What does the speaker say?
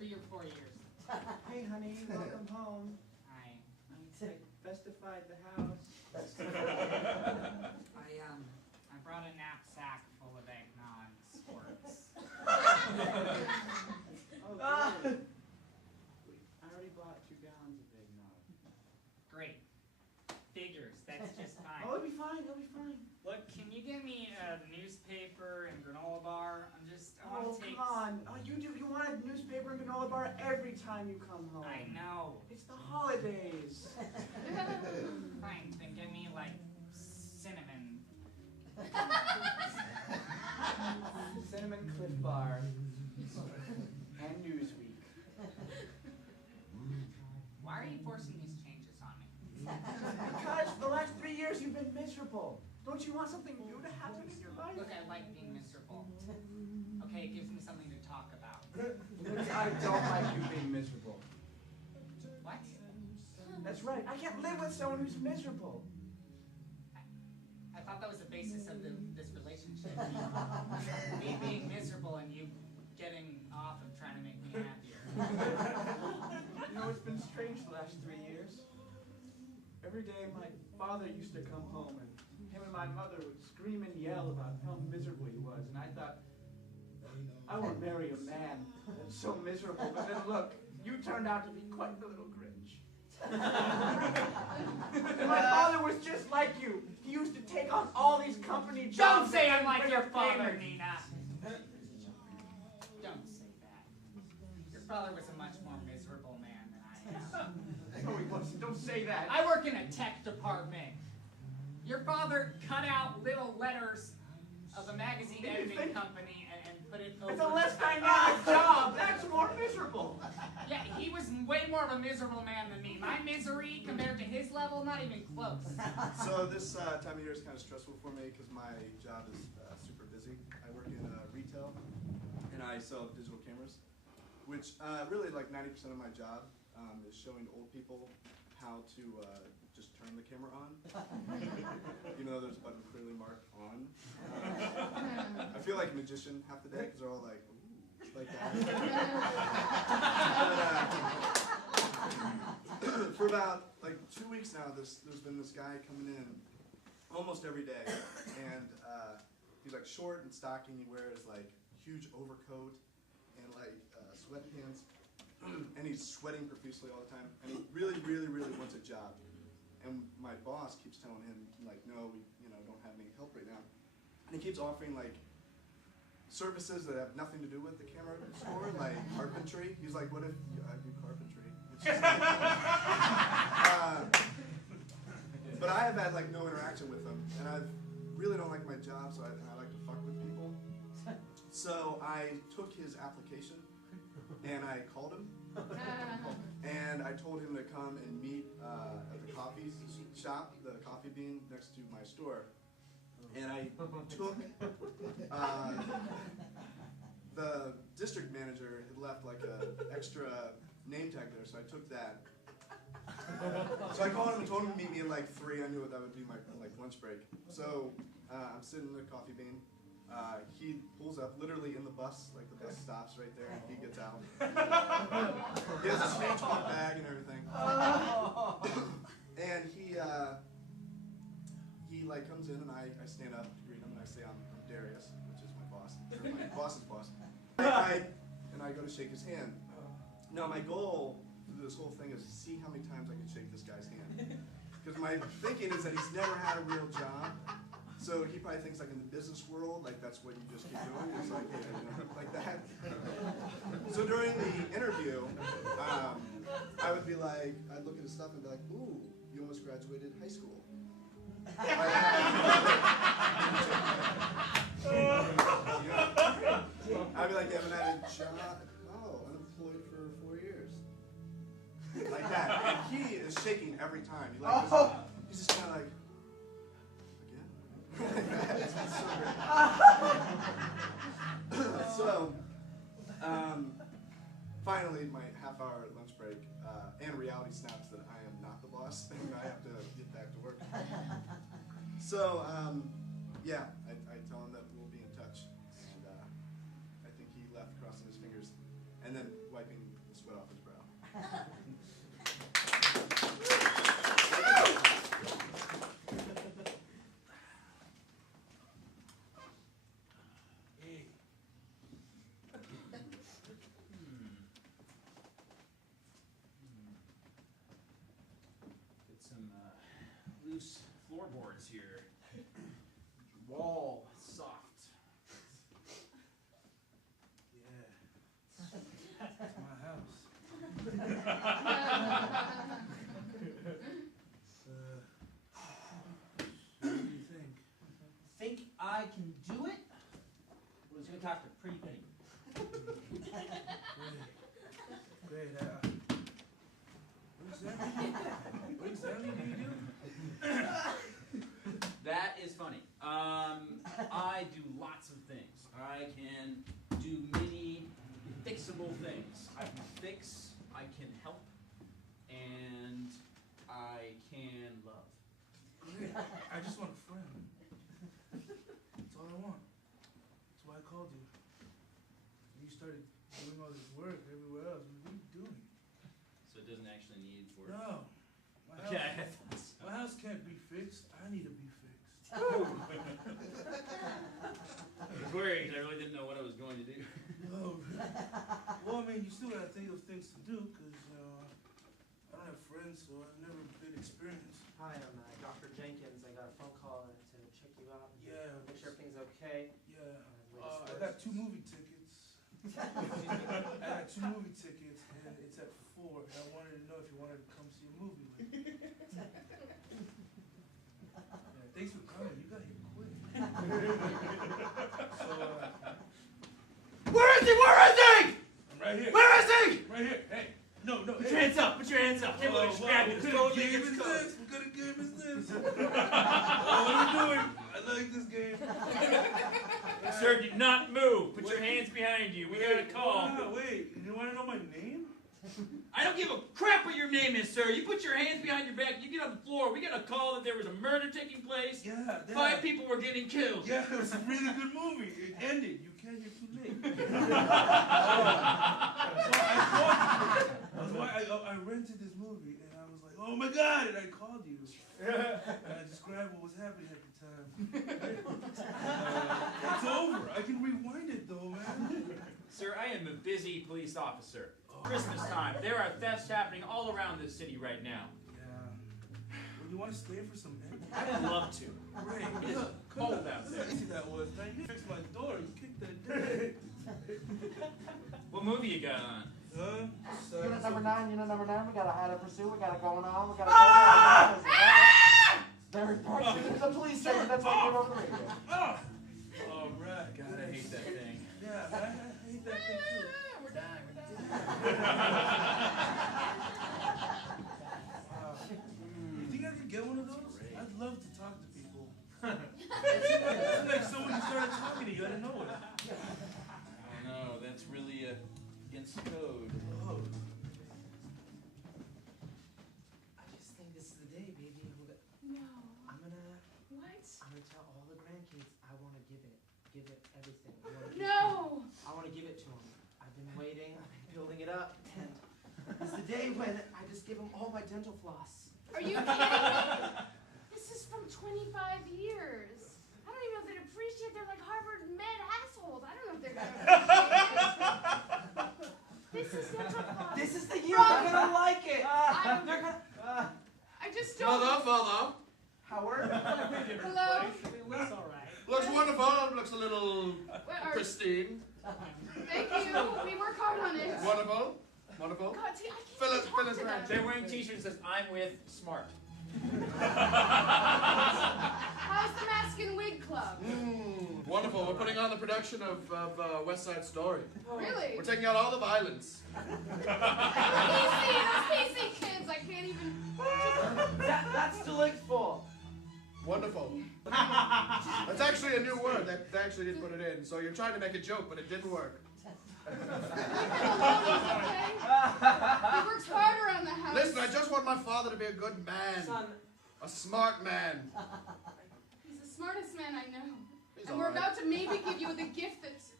For your 4 years. Hey, honey, welcome home. I Festified the house. I brought a knapsack full of eggnog squirts. Oh, good. I already bought 2 gallons of eggnog. Great. Figures, that's just fine. Oh, it'll be fine, it'll be fine. Look, can you get me a newspaper and granola bar? I Oh, want to take... come on. Oh, you want a newspaper and granola bar every time you come home. I know. It's the holidays. Fine, then get me, like, cinnamon. Cinnamon Cliff Bar. And Newsweek. Why are you forcing these changes on me? Because for the last 3 years you've been miserable. Don't you want something new to happen in your life? Look, I like being miserable. Okay, it gives me something to talk about. I don't like you being miserable. What? That's right. I can't live with someone who's miserable. I thought that was the basis of this relationship. Me being miserable and you getting off of trying to make me happier. You know, it's been strange the last 3 years. Every day my father used to come home and him and my mother would scream and yell about how miserable he was. And I thought, I won't marry a man that's so miserable. But then look, you turned out to be quite the little Grinch. And my father was just like you. He used to take on all these company jobs. Don't say I'm like your father, Nina. Don't say that. Your father was a much more miserable man than I am. No, he wasn't. Don't say that. I work in a tech department. Your father cut out little letters of a magazine editing company and put it over. It's a less dynamic job. That's more miserable. Yeah, he was way more of a miserable man than me. My misery compared to his level, not even close. So this time of year is kind of stressful for me because my job is super busy. I work in retail and I sell digital cameras, which really like 90% of my job is showing old people how to just turn the camera on, even though there's a button clearly marked on. I feel like a magician half the day because they're all like, ooh, like that. But, for about like 2 weeks now, there's been this guy coming in almost every day, and he's like short and stocky, and he wears like huge overcoat and like sweatpants. And he's sweating profusely all the time, and he really, really, really wants a job. And my boss keeps telling him, like, no, we don't have any help right now. And he keeps offering, like, services that have nothing to do with the camera store, like carpentry. He's like, what if I do carpentry? It's just like, but I have had, like, no interaction with him, and I really don't like my job, so I like to fuck with people. So I took his application, and I called him, and I told him to come and meet at the coffee shop, the Coffee Bean, next to my store. And I took, the district manager had left like an extra name tag there, so I took that. So I called him and told him to meet me at like 3. I knew that would be my like lunch break. So I'm sitting in the Coffee Bean. He pulls up literally in the bus, like the bus stops right there, and he gets out. He has a change book bag and everything. And he like comes in, and I stand up to greet him, and I say I'm Darius, which is my boss, or my boss's boss. And I go to shake his hand. Now my goal through this whole thing is to see how many times I can shake this guy's hand. Because my thinking is that he's never had a real job. So he probably thinks like in the business world, like that's what you just keep doing. It's like, hey, like that. So during the interview, I would be like, I'd look at his stuff and be like, ooh, you almost graduated high school. I'd be like, you haven't had a job? Oh, unemployed for 4 years. Like that. And he is shaking every time. He's just kind of like, so, finally, my half-hour lunch break, and reality snaps that I am not the boss, and I have to get back to work. So, yeah, I tell him that we'll be in touch, and I think he left crossing his fingers, and then wiping Get some loose floorboards here. Wall soft. Yeah. It's my house. What do you think? Think I can do it? We're just gonna talk to Pretty Penny. Great. What exactly do you do? That is funny. I do lots of things. I can do many fixable things. I can fix, I can help, and I can love. Great. I just want a friend. That's all I want. That's why I called you. You started doing all this work everywhere else. What are you doing? So it doesn't actually need for. No. Okay, I thought so. My house can't be fixed. I need to be fixed. I was worried. I really didn't know what I was going to do. Oh, well, I mean, you still gotta think of things to do, because I don't have friends, so I've never been experienced. Hi, I'm Dr. Jenkins. I got a phone call to check you out. Yeah. Make sure everything's okay. Yeah. Latest I got 2 movie tickets. I got 2 movie tickets, and it's at 4, and I wanted to know if you wanted to come see a movie with me. Yeah, thanks for coming. You got here quick. So, Where is he? Where is he? I'm right here. Where is he? Right here. Hey. No. Put Hey. your hands up. Put your hands up. Can't believe you just grabbed me. What This kind of totally game gets is cold. this? What kind of game is this? Oh, what are you doing? I like this game. Sir, do not move. Put your hands behind you. We got a call. Wow, wait, you want to know my name? I don't give a crap what your name is, sir. You put your hands behind your back. You get on the floor. We got a call that there was a murder taking place. Yeah. 5 people were getting killed. Yeah, it was a really good movie. It ended. You can't get too late. I rented this movie, and I was like, oh my God, and I called you. And I described what was happening at the time. It's over. I can rewind it, though, man. Sir, I am a busy police officer. Christmas time. There are thefts happening all around this city right now. Yeah. Well, you want to stay for some egg? I'd love to. Great. It is cold out there. Easy that was, man. You fixed my door. You kicked that door. What movie you got on? Unit number 9, we got a hide and pursuit, we got it going on, we got it going on. Very important. It's a police station, that's why we're over the radio. All right. God, I hate that thing. Yeah, I hate that thing too. We're dying. Wow. You think I could get one of those? I'd love to talk to people. It's like someone just started talking to you out of nowhere. I don't know. That's really against the code. Oh. I just think this is the day, baby. No. I'm gonna What? tell all the grandkids I want to give it everything. No. I want to give it to them. I've been waiting. I've been building it up, and it's the day when I just give them all my dental floss. Are you kidding me? This is from 25 years. I don't even know if they'd appreciate. They're like Harvard med assholes. I don't know if they're gonna appreciate it. This is dental floss. This is the year they're gonna like it. I'm- They're gonna. I just don't. Father. Howard. Hello. It looks all right. Looks wonderful. Looks a little pristine. Thank you. We work hard on it. Wonderful. God, see, I can't Phyllis- even talk Phyllis to Grant. them. They're wearing t-shirts that says, I'm with Smart. How's the Mask and Wig Club? Wonderful. We're putting on the production of West Side Story. Really? We're taking out all the violence. PC, those PC kids, I can't even. That's delightful. Wonderful. That's actually a new word. They actually did put it in. So you're trying to make a joke, but it didn't work. He works hard around the house. Listen, I just want my father to be a good man. Son, A smart man. He's the smartest man I know. He's And we're all right. about to maybe give you the gift that's